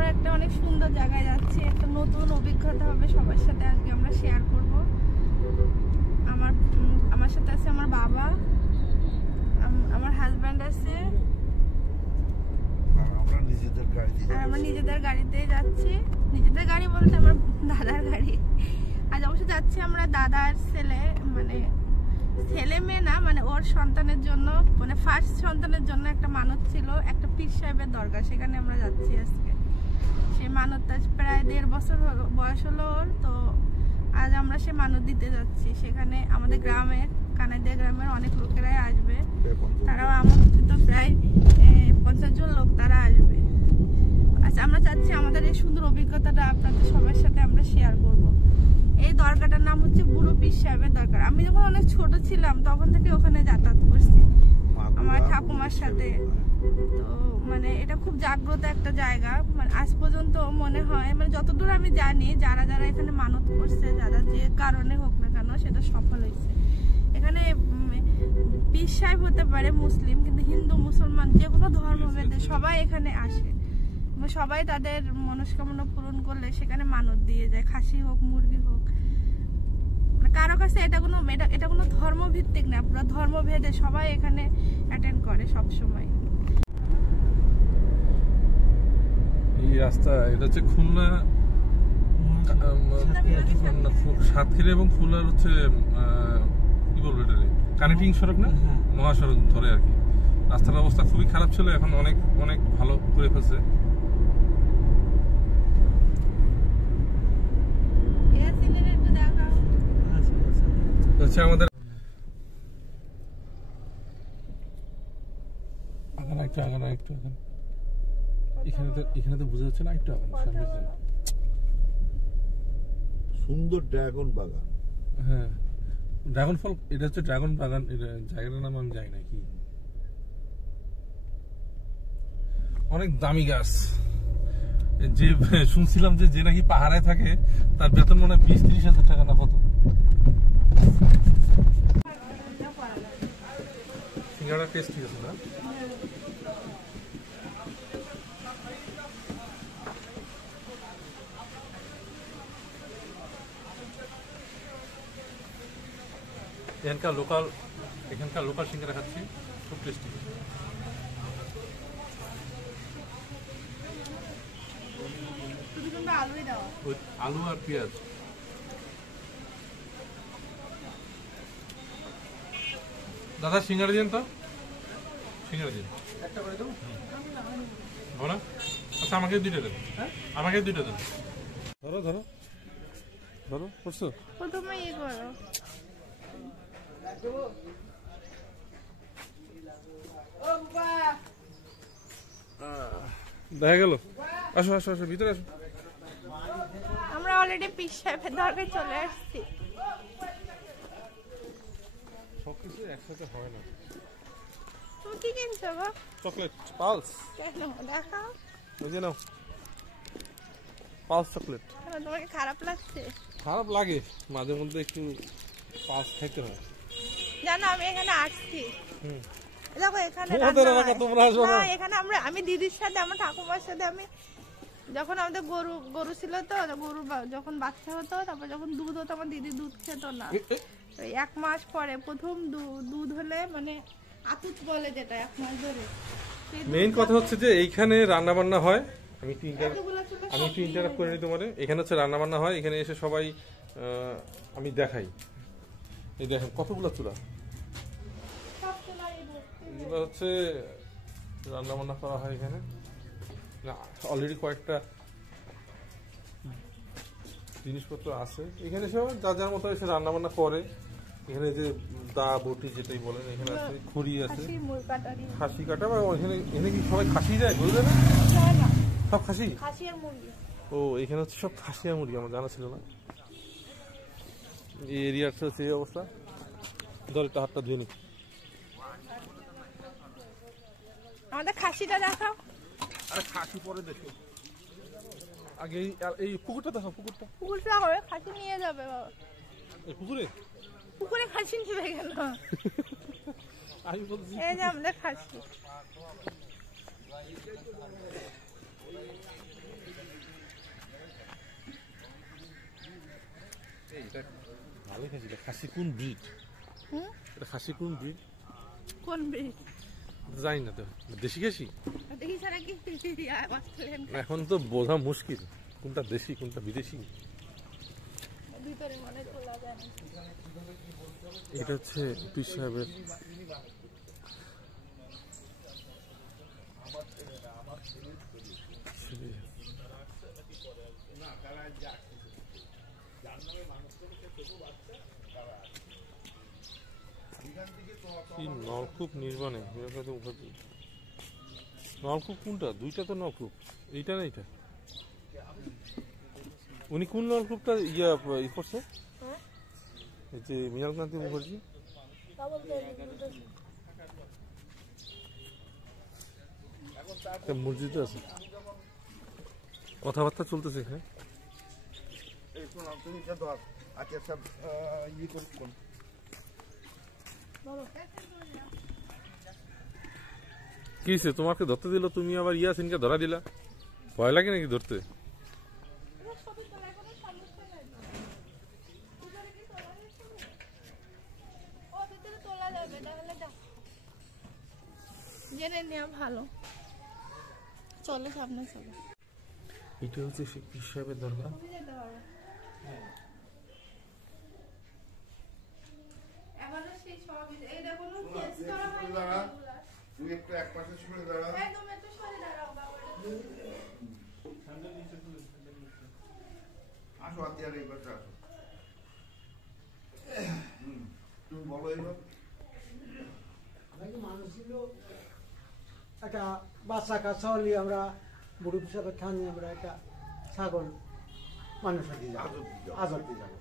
আমরা একটা অনেক সুন্দর জায়গায় যাচ্ছি, একটা নতুন অভিজ্ঞতা হবে সবার সাথে, আজকে আমরা শেয়ার করব। আমার সাথে আছে আমার বাবা, আমার হাজব্যান্ড আছে, আমরা নিজেদের গাড়িতেই যাচ্ছি। নিজেদের গাড়ি বলতে আমার দাদার গাড়ি। আজ অবশ্য যাচ্ছি আমরা দাদার ছেলে, মানে ছেলে মেয়ে না, মানে ওর সন্তানের জন্য, মানে ফার্স্ট সন্তানের জন্য একটা মানত ছিল, একটা পীর সাহেবের দরগা, সেখানে আমরা যাচ্ছি আজকে। সেই মানতটা প্রায় 1.5 বছর বয়স হলো ওর, তো আজ আমরা সে মানত দিতে যাচ্ছি। সেখানে আমাদের গ্রামের, কানাইদিয়া গ্রামের অনেক লোকেরাই আসবে, তারাও আমন্ত্রিত, প্রায় 50 জন লোক তারা আসবে। আচ্ছা, আমরা চাচ্ছি আমাদের এই সুন্দর অভিজ্ঞতাটা আপনাদের সবার সাথে আমরা শেয়ার করব। এই দরগাটার নাম হচ্ছে বুড়ো পীর সাহেবের দরগা। আমি যখন অনেক ছোট ছিলাম তখন থেকে ওখানে যাতায়াত করছি আমার ঠাকুমার সাথে। তো মানে এটা খুব জাগ্রত একটা জায়গা, মানে আজ পর্যন্ত মনে হয়, মানে যতদূর আমি জানি, যারা যারা এখানে মানত করছে, যারা যে কারণে হোক না কেন সেটা সফল হয়েছে। এখানে পীর সাহেব হতে পারে মুসলিম, কিন্তু হিন্দু মুসলমান যে কোনো ধর্মভেদে সবাই এখানে আসে। সবাই তাদের মনস্কামনা পূরণ করলে সেখানে মানত দিয়ে যায়, খাসি হোক মুরগি হোক। কারো কাছে এটা কোনো ধর্মভিত্তিক না, পুরো ধর্মভেদে সবাই এখানে অ্যাটেন্ড করে সব সময়। এই রাস্তা এটা হচ্ছে খুলনা, সাতক্ষীরা এবং খুলনার হচ্ছে কি বলবো, এটা কানেক্টিং সড়ক না, মহাসড়ক ধরে আর কি। রাস্তার অবস্থা খুবই খারাপ ছিল, এখন অনেক অনেক ভালো করে ফেলছে। আমাদের এখানে তো বোঝা যাচ্ছে না, একটু সুন্দর ড্রাগন বাগান। হ্যাঁ, ড্রাগন ফল, এটা হচ্ছে ড্রাগন বাগান। এটা জায়গাটার নাম আমি জানি না কি। অনেক দামি গাছ। যে শুনছিলাম যে নাকি পাহাড়ে থাকে তার বেতন মনে হয় 20-30 হাজার টাকা না কত। সিঙ্গাড়া টেস্টি আছে না? এখানকার লোকাল সিঙ্গাড়া খাচ্ছি, খুব টেস্টি। আলু আর পেঁয়াজ। দাদা সিঙ্গাড়া দিন তো, সিঙ্গাড়া দিন একটা করে দেবো না? আচ্ছা, আমাকে 2টা দেন, আমাকে 2টা দেন। ধরো ধরো ধরো, করছো প্রথমে ইয়ে করো। দেখা গেল। আসো আসো আসো, ভিতরে আসো। আমরা অলরেডি পীর সাহেবের দরগায় চলে আসছি। সবকিছু একসাথে হয় না। তুমি কি কিনছো গো? Chocolate pulse. কেন দেখাও। ওই যে নাও, পালস চকলেট। কেন, তোমাকে খারাপ লাগছে? খারাপ লাগে মাঝে মধ্যে, একটু পালস খাইতে হয়। জানো আমি এখানে আসছি, দেখো এখানে এখানে আমি দিদির সাথে, আমার ঠাকুমার সাথে, আমি যখন আমাদের গরু ছিল, তো গরু যখন বাচ্চা হতো, তারপর যখন দুধ হতো, আমার দিদি দুধ খেত না। 1 মাস পরে প্রথম দুধ হলে, মানে আতুত বলে যেটা, 1 মাস ধরে। মেইন কথা হচ্ছে যে এইখানে রান্না বান্না হয়। আমি একটু ইন্টারাপ্ট করে নিই তোমারে। এখানে হচ্ছে রান্না বান্না হয়, এখানে এসে সবাই আমি দেখাই। এই দেখেন কতগুলো চুলা, এগুলো হচ্ছে রান্না বান্না করা হয় এখানে। অলরেডি কয়েকটা জিনিসপত্র আছে এখানে, সব যার যার মতো এসে রান্না বান্না করে। এখানে যে দা বটি যেটাই বলেন, এখানে আছে খড়ি আছে, খাসি কাটা, বা এখানে কি সবাই খাসি যায়, বুঝলে না? সব খাসি আর মুরগি। ও, এখানে হচ্ছে সব খাসি আর মুরগি, আমার জানা ছিল না। এই এরিয়ার হচ্ছে এই অবস্থা। ধর একটা হাতটা ধুয়ে নি। আমাদের খাসিটা দেখাও। আরে খাসি পরে দেখো, আগে এই পুকুরটা দেখো। পুকুরটা হবে, খাসি নিয়ে যাবে বাবা। এই পুকুরে খাসি নিবে কেন? আমি বলছি এই যে আমাদের খাসি। ভালোই খাসি। খাসি কোন ব্রিড? এটা খাসি কোন ব্রিড? কোন ব্রিড জানি না তো। দেশি খাসি? দেখি ছাড়া কি অস্ট্রেলিয়ান এখন তো বোঝা মুশকিল কোনটা দেশি কোনটা বিদেশি। ভিতরে মনে খোলা যায় না। এটা হচ্ছে পীর সাহেবের কি নলকূপ নির্মাণে। নলকূপ কোনটা? দুইটা তো নলকূপ, এইটা না এইটা। উনি কোন নলকূপটা ই করছে? এই যে মৃণালকান্তি মুখার্জি। মসজিদে আছে, কথাবার্তা চলতেছে এখানে। কি তোমাকে ধরতে দিল, তুমি আবার ইয়াসিনকে ধরা দিলা? ভয় লাগে নাকি ধরতে? জেনে নেওয়া ভালো। চলো সামনে চলো। এটা হচ্ছে পীর সাহেবের দরগা। তুই একটু এক পাশে সরে দাঁড়া। আসো আতিয়ার এই পাশে আসো। তুমি বলো এইবার। মানুষ ছিল একটা বাচ্চা কাচ্চা হলে আমরা বুড়ো হিসাবে খানি আমরা একটা ছাগল মানুষের দিয়ে যাবো, আজর দিয়ে যাবো।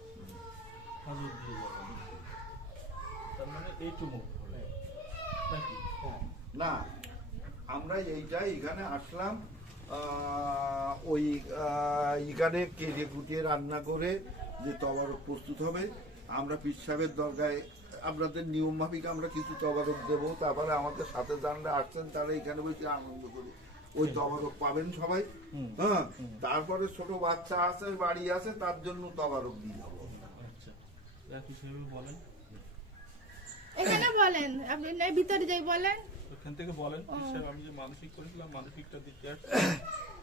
তার মানে এইটুকু নাকি? না, আমরা এইটাই এখানে আসলাম ওই এখানে কেটে কুটিয়ে রান্না করে যে তবারক প্রস্তুত হবে। আমরা পীর সাহেবের দরগায় আপনাদের নিয়ম মাফিক আমরা কিছু তবারক দেবো। তারপরে আমাদের সাথে যারা আসছেন তারা এখানে বসে আনন্দ করি। ওই তবারক পাবেন সবাই। হ্যাঁ, তারপরে ছোট বাচ্চা আছে, বাড়ি আছে, তার জন্য তবারক দিয়ে যাবো। আচ্ছা, বলেন এখানে বলেন, আপনি ভিতরে যাই বলেন, ওখান থেকে বলেন। আমি যে মানসিক করেছিলাম মানসিকটা দিতে আসছি,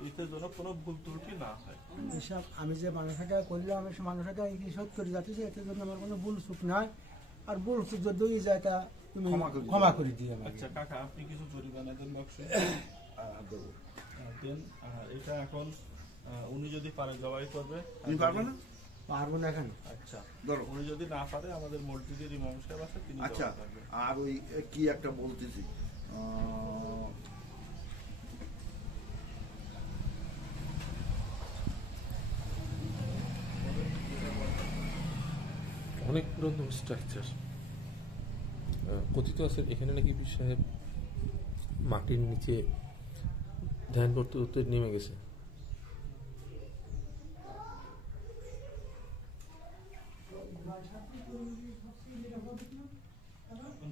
এতে যেন কোনো ভুল ত্রুটি না হয়। এসব আমি যে মানুষটা করলাম, আমি সে মানুষটা শোধ করে যাচ্ছি, এতে জন্য আমার কোনো ভুল চুক নাই। আর ভুল চুক যদি যায় তা তুমি ক্ষমা করে দিও। আচ্ছা কাকা, আপনি কিছু জরিমানা দেন বাক্সে দেন। আর এটা এখন উনি যদি পারে জবাই করবে। তুমি পারবে না? পারবো না এখানে। আচ্ছা, ধরো। উনি যদি না পারে আমাদের মসজিদের ইমাম সাহেব আছে, তিনি আচ্ছা, জবাই করবেন। আর ওই কি একটা বলতেছি, অনেক পুরাতন স্ট্রাকচার। কথিত আছে এখানে নাকি পীর সাহেব মাটির নিচে ধ্যান করতে করতে নেমে গেছে।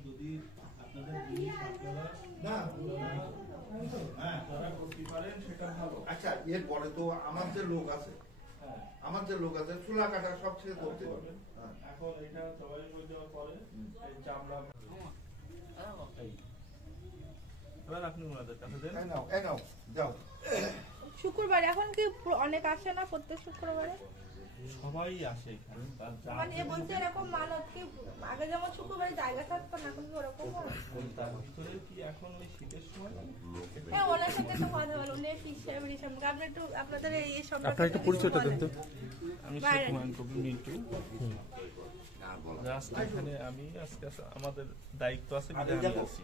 যদি আপনাদের জিনিস আপনারা তারা করতে পারেন সেটা ভালো। আচ্ছা, এরপরে তো আমার যে লোক আছে, আমার যে লোক আছে চুলা কাটা সব ছেড়ে করতে পারবে। এখন এটা জবাই করে দেওয়ার পরে এই চামড়া এবার আপনি ওনাদের কাছে দেন। এই নাও, যাও। শুক্রবার এখন কি অনেক আসে না প্রত্যেক শুক্রবারে? সবাই আসে এখানে। মানে বলতে এরকম মানত কি আগে যেমন শুক্রবারে জায়গা থাকতো না, এখন কি ওরকম হয়? তার ভিতরে কি এখন ওই শীতের সময় হ্যাঁ, ওনার সাথে একটু কথা বলো। উনি পীর সাহেবের সম্পর্কে আপনি একটু আপনাদের এই সম্পর্কে আপনার একটু পরিচয়টা দেন তো। আমি শেখ হুমায়ুন কবির মিন্টু। এখানে আমি আজকে আমাদের দায়িত্ব আছে, বিধান আছি।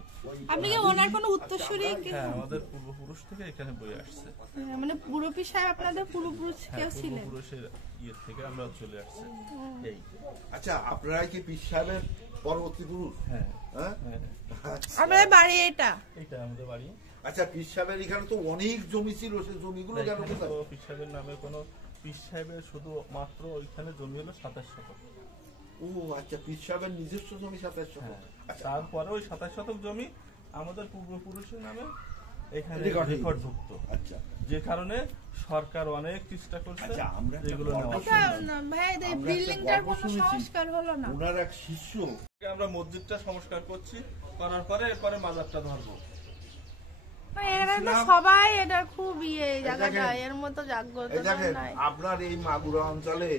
আপনি কি ওনার কোনো উত্তরসূরি? হ্যাঁ, আমাদের পূর্বপুরুষ থেকে এখানে বয়ে আসছে। মানে পুরো পীর সাহেব আপনাদের পূর্বপুরুষ কেউ ছিলেন? পূর্বপুরুষের ইয়ে থেকে আমরা চলে আসছে। এই আচ্ছা, আপনারাই কি পীর সাহেবের পরবর্তী পুরুষ? হ্যাঁ হ্যাঁ, হ্যাঁ, আপনাদের বাড়ি এটা? এটা আমাদের বাড়ি। আচ্ছা, পীর সাহেবের এখানে তো অনেক জমি ছিল, সে জমিগুলো গেল এখানে কোথায়? তো পীর সাহেবের নামে কোনো পীর সাহেবের শুধু মাত্র ওইখানে জমি হলো 27 শতক। ও আচ্ছা, পীর সাহেবের নিজস্ব জমি 27 শতক। হ্যাঁ, আচ্ছা, তারপরে ওই 27 শতক জমি আমাদের পূর্বপুরুষের নামে এখানে Record নেই। রেকর্ডভুক্ত, আচ্ছা যে কারণে সরকার অনেক চেষ্টা করছে আচ্ছা, আমরা একটা এগুলো নেওয়ার আচ্ছা, জন্য। ভাই এই আমরা একটা বিল্ডিংটার গল্প কোনো শুনেছি। সংস্কার হলো না। ওনার এক শিষ্য আমরা মসজিদটা সংস্কার করছি, করার পরে এরপরে মাজারটা ধরবো। এখানে তো সবাই এটা খুব এই জায়গাটা দেখেন, এর মতো জাগ্রত এই দেখেন নাই। আপনার এই মাগুরা অঞ্চলে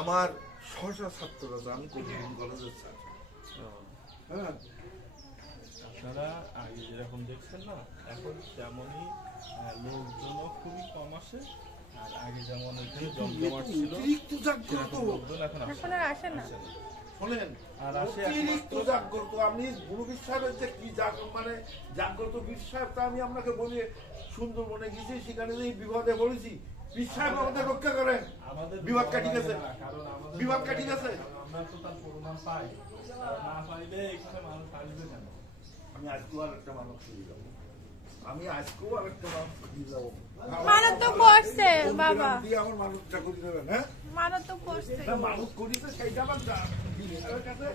আমার শশা ছাত্ররা যান কোচিং কলেজের ছাত্র। হ্যাঁ আপনারা আগে যেরকম দেখছেন না, এখন তেমনই লোকজনও খুবই কম আসে। আর আগে যেমন এখানে জমজমাট ছিল, অতিরিক্ত জাগ্রত সেরকম লোকজন এখন এখন আর আসে না। আসে না। শোনেন, আর আসে অতিরিক্ত একমাত্র- জাগ্রত। আপনি গুরু বিশ্বাসের যে কি মানে জাগ্রত বিশ্বাসটা আমি আপনাকে বলি, সুন্দরবনে গেছি, সেখানে যে এই বিপদে বলেছি, বিশ্বাস আমাদের রক্ষা করেন। আমাদের বিভাগটা ঠিক আছে? কারণ আমাদের বিভাগটা ঠিক আছে? আমরা তো তার প্রমাণ পাই, আর না পাইলে এখানে মানুষ আসবে কেন? আমি আজকেও আর একটা মানুষ খুঁজে যাবো, আমি আজকেও আর একটা মানুষ খুঁজে যাবো। মানুষ তো করছে বাবা, দিয়ে আমার মানুষটা করে দেবেন। হ্যাঁ মানুষ তো করছে। না, মানুষ করিতে সেইটা আমার ঈশ্বরের কাছে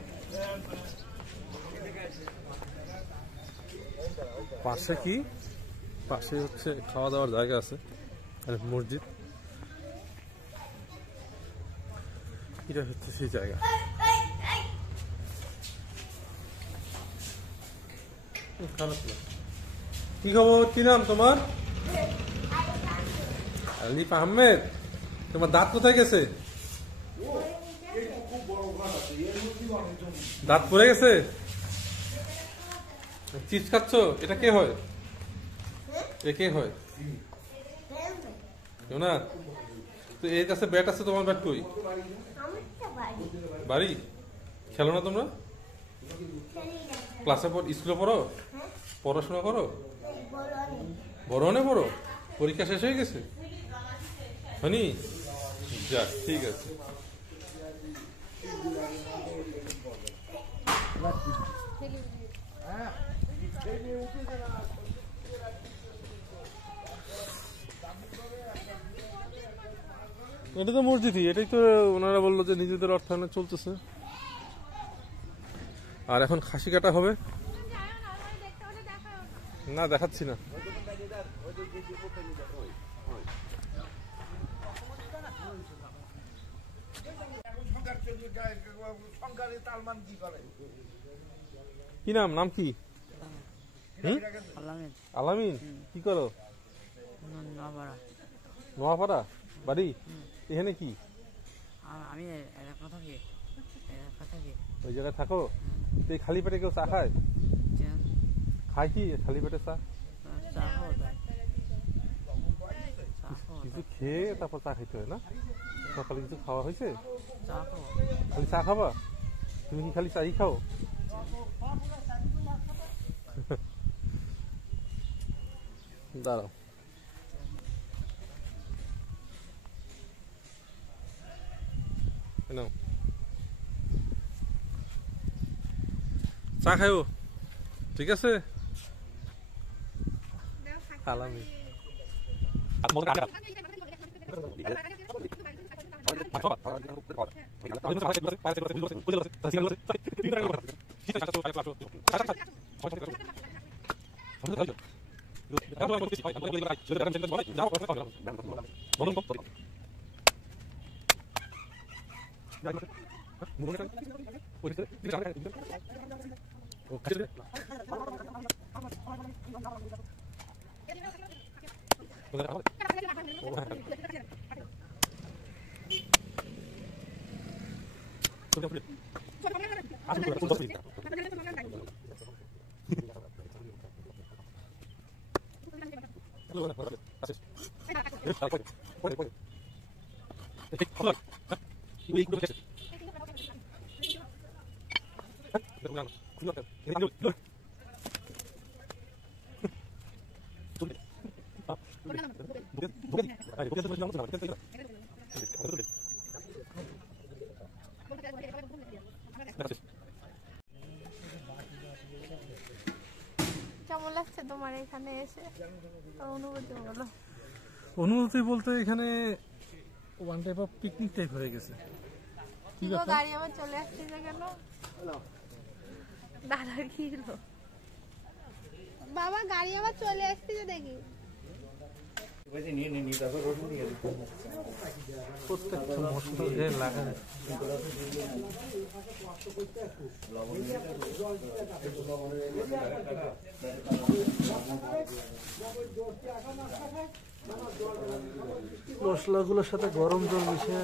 পাশে কি, পাশে হচ্ছে খাওয়া দাওয়ার জায়গা আছে আর মসজিদ, এটা হচ্ছে সেই জায়গা। খারাপ না। কি খবর, কি নাম তোমার? আলিফ আহমেদ। তোমার দাঁত কোথায় গেছে? দাঁত পড়ে গেছে? চিপস খাচ্ছ? এটা কে হয়? এ কে হয়? না তো এর কাছে ব্যাট আছে, তোমার ব্যাট কই? বাড়ি? খেলো না তোমরা? ক্লাসে স্কুলে পড়ো? পড়াশোনা করো? বড় অনেক বড়? পরীক্ষা শেষ হয়ে গেছে? হয়নি? যাক, ঠিক আছে। এটা তো মসজিদই, এটাই তো ওনারা বললো যে নিজেদের অর্থায়নে চলতেছে। আর এখন খাসি কাটা হবে। না, দেখাচ্ছি না। সংখ্যারে তালমান কি করে? কি নাম, নাম কি? আলামিন। কি করো? নোয়াপাড়া বাড়ি? এখানে কি আমি এলাকা থাকি। ওই জায়গায় থাকো? তো এই খালি পেটে কেউ চা খায়? খায় কি খালি পেটে চা? কিছু খেয়ে তারপর চা খাইতে হয় না? সকালে কিছু খাওয়া হয়েছে? খালি চা খাবা? তুমি কি খালি চাই খাও? দাঁড়াও, নাও চা খাও, ঠিক আছে? আলামিন। কেমন লাগছে তোমার এখানে এসে? অনুভূতি বলো। অনুভূতি বলতে এখানে one type of picnic type হয়ে গেছে। কি গো, গাড়ি আবার চলে আসছে যে কেন? দাদার কি হলো? বাবা গাড়ি আবার চলে আসছে দেখি। প্রত্যেকটা মশলা যে লাগায় মশলাগুলোর সাথে গরম জল মিশে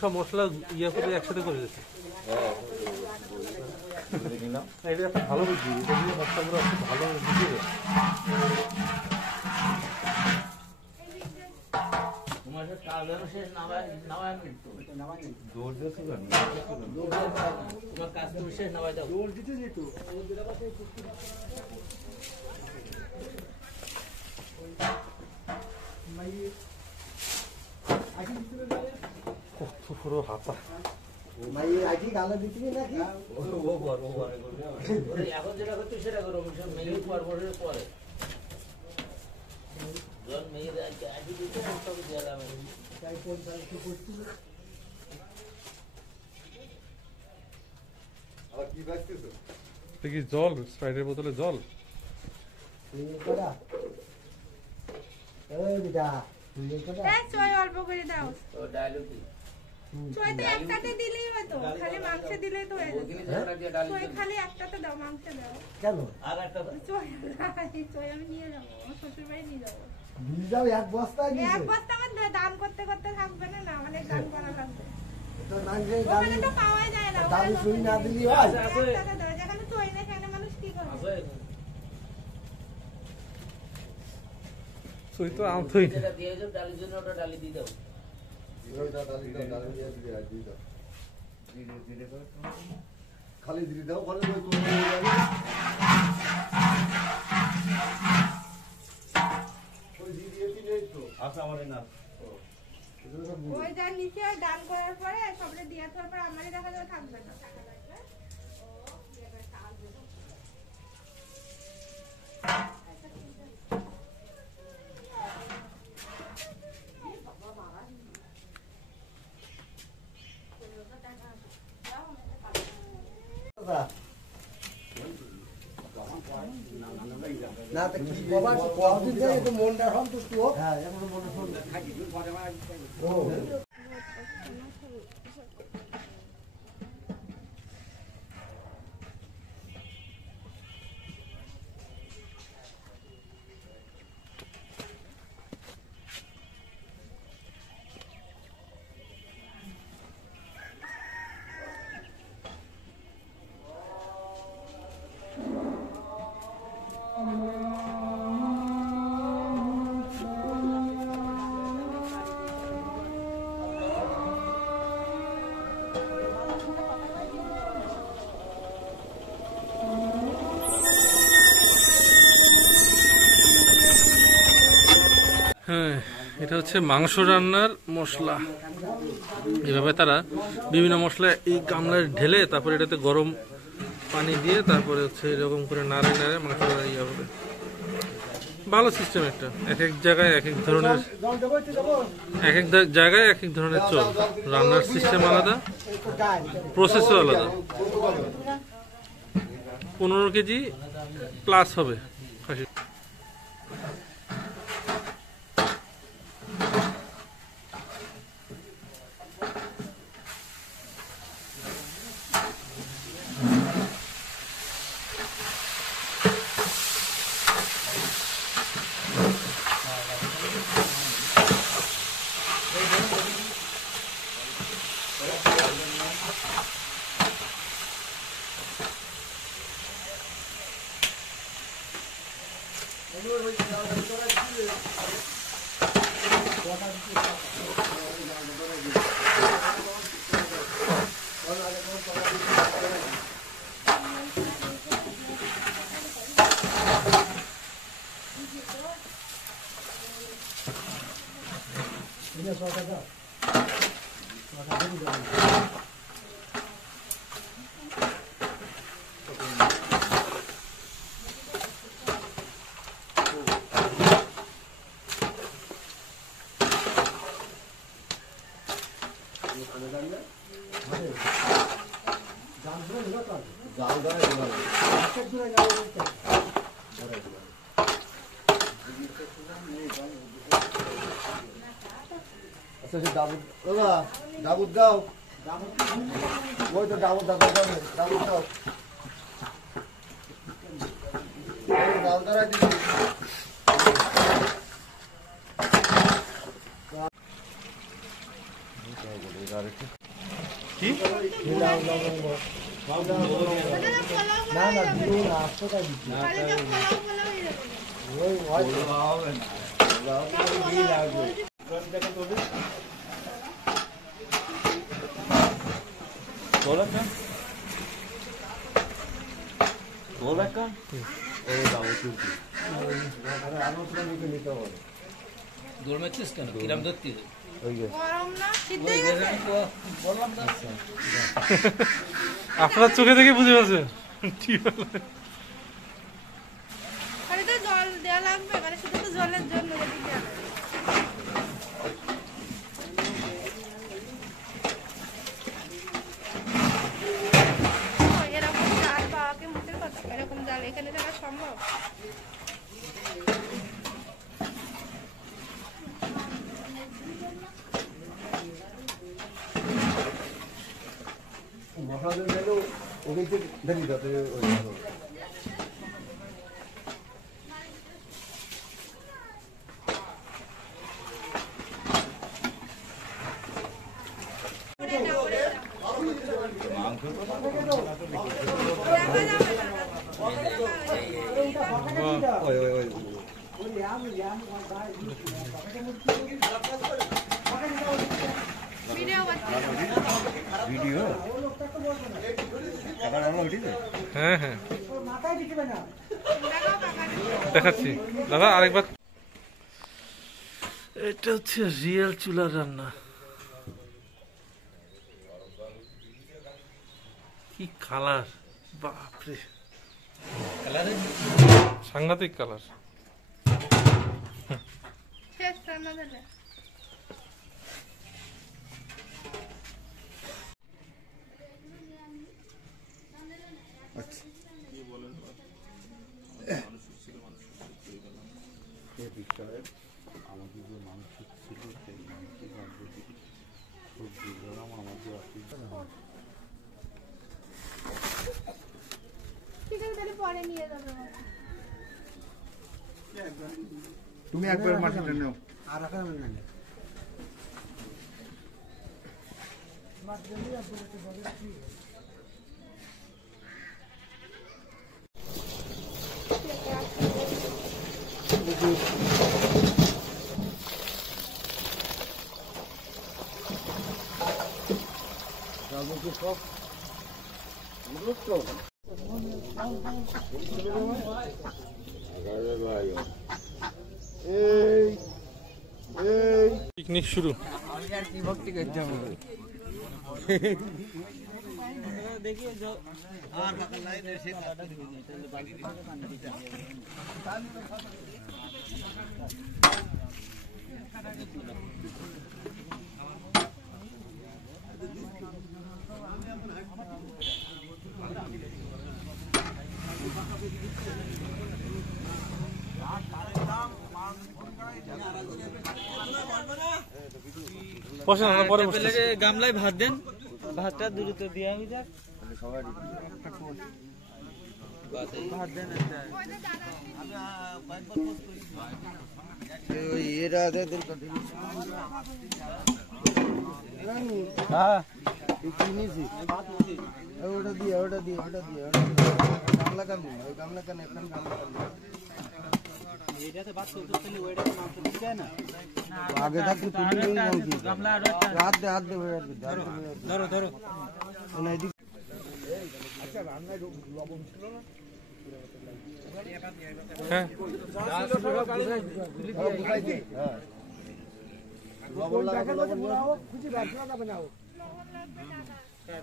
সব মশলা ইয়ে করে একসাথে করে দিচ্ছে। এটা একটা ভালো বুদ্ধি, এটা দিয়ে মশলাগুলো ভালো বুঝিয়ে কত পুরো হাতা এখন যেটা করছো সেটা করো, মেয়ে পর পরে মেয়ে কি জল স্প্রাইটের বোতলে জল চয় অল্প করে দাও। চয় তো একটাতে দিলেই হতো, খালি মাংস দিলেই তো হয়ে যেত। চয় খালি একটাতে দাও, মাংস দাও কেন? চয় আমি নিয়ে যাবো, আমার শ্বশুর বাড়ি নিয়ে যাবো। এক বস্তা এক বস্তা আমার দান করতে করতে থাকবে না, না অনেক দান করা লাগবে। মাংসের ওখানে তো পাওয়া যায় না, দামি সুই না দিলি হয়। একটাতে দাও, যেখানে চয় না সেখানে মানুষ কি করবে? সুই তো আমথই দিয়ে যাও, ডালির জন্য ওটা ডালি দিয়ে দাও। খালি দিয়ে দাও, বলে ওই যা নিচে দান করার পরে সবটা দিয়ে আসার পর আমারই দেখা যাবে থাকবে না। না তো কি বাবা কতদিন ধরে তো মনটা সন্তুষ্ট হোক। হ্যাঁ এখন মনটা সন্তুষ্ট। হ্যাঁ, এটা হচ্ছে মাংস রান্নার মশলা। এভাবে তারা বিভিন্ন মশলা এই গামলায় ঢেলে তারপরে এটাতে গরম পানি দিয়ে তারপরে হচ্ছে এরকম করে নাড়ে নাড়ে মাংসটা ইয়ে হবে। ভালো সিস্টেম একটা। এক এক জায়গায় এক এক ধরনের, এক এক জায়গায় এক এক ধরনের চল, রান্নার সিস্টেম আলাদা, প্রসেসও আলাদা। 15 কেজি প্লাস হবে খাসি। জাল ধরে দাবুদ বাবা দাবুদ দাও ওই তো দাবুদ দাও দাবুদ দাও দাও দাঁড়া দিচ্ছি কি না না দিও না আস্তে করে দিচ্ছি ওই দৌড়াচ্ছিস কেন কিরাম ধরতি গরম না সিদ্ধ হয়ে গেছে বললাম না আপনার চোখে দেখে বুঝে পারছেন খালি তো জল দেওয়া লাগবে মানে শুধু তো জলের জন্য যদি দেওয়া লাগে। ও, এরকম জাল পাওয়াকে মুখের কথা এরকম জাল এখানে থাকা সম্ভব মশলা দিলে ওকে ধরি দাও ভিডিও করতে হ্যাঁ হ্যাঁ মাথায় দিতে না দেখাও কাকা দেখাচ্ছি দাদা আরেকবার এটা হচ্ছে রিয়েল চুলার রান্না কি কালার বাপরে সাংঘাতিক কালার শেষ রান্না দিলে আমাদের যে মানসিক ছিল সেই মানসিক খুব দুর্গম আমাদের ঠিক আছে তাহলে পরে নিয়ে যাবে তুমি একবার মাটিটা নাও আর রাখা না পিকনিক শুরু ভক্তি করতে হবে বসে না পরে বসে গামলায় ভাত দেন ভাতটা দ্রুত দেওয়া হয়ে যাক ভাত দেন ওটা দিয়ে গামলা কান ওই গামলা কান একটা গামলা কান আগে থাকতে তুলি হাত দে ধরো আচ্ছা রান্নায় লবণ ছিল না হ্যাঁ লবণ লাগাবো খুঁজে রাখা যাবে না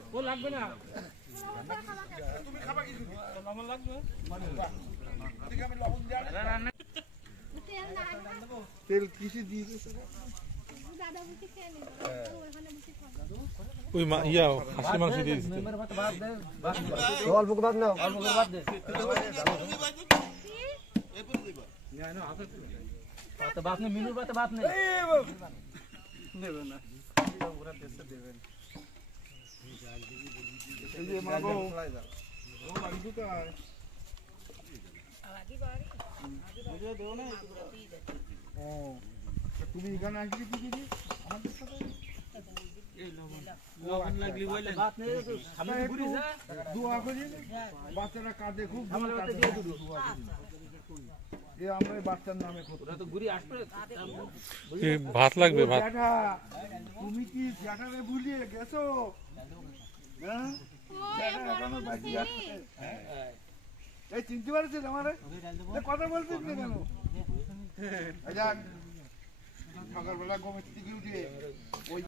ও লাগবে না তেল কিসে দিয়ে দিয়েছে ওই খাসি মাংস দিয়ে দিচ্ছে অল্প ভাত নাও बात नहीं मिनू बात नहीं দেবে না ওরা দেশে দেবেন এই যে মা গো, ও বাড়ি কোথায়? ও, তা তুমি এখানে আসলে কি দিদি আমাদের সাথে? তা একটু দোয়া করি, বাচ্চারা কাঁদে খুব, দোয়া করি। এ আমরা এই বাচ্চার নামে ভাত লাগবে ভাত। জ্যাঠা, তুমি কি জ্যাঠারে ভুলিয়ে গেছো? হ্যাঁ? জ্যাঠা এখনো বাকি আছে। এই চিনতে পারছিস আমারে? এ কথা বলছিস না কেন? এই যাক, সকালবেলা ঘুমের থেকে উঠে ওই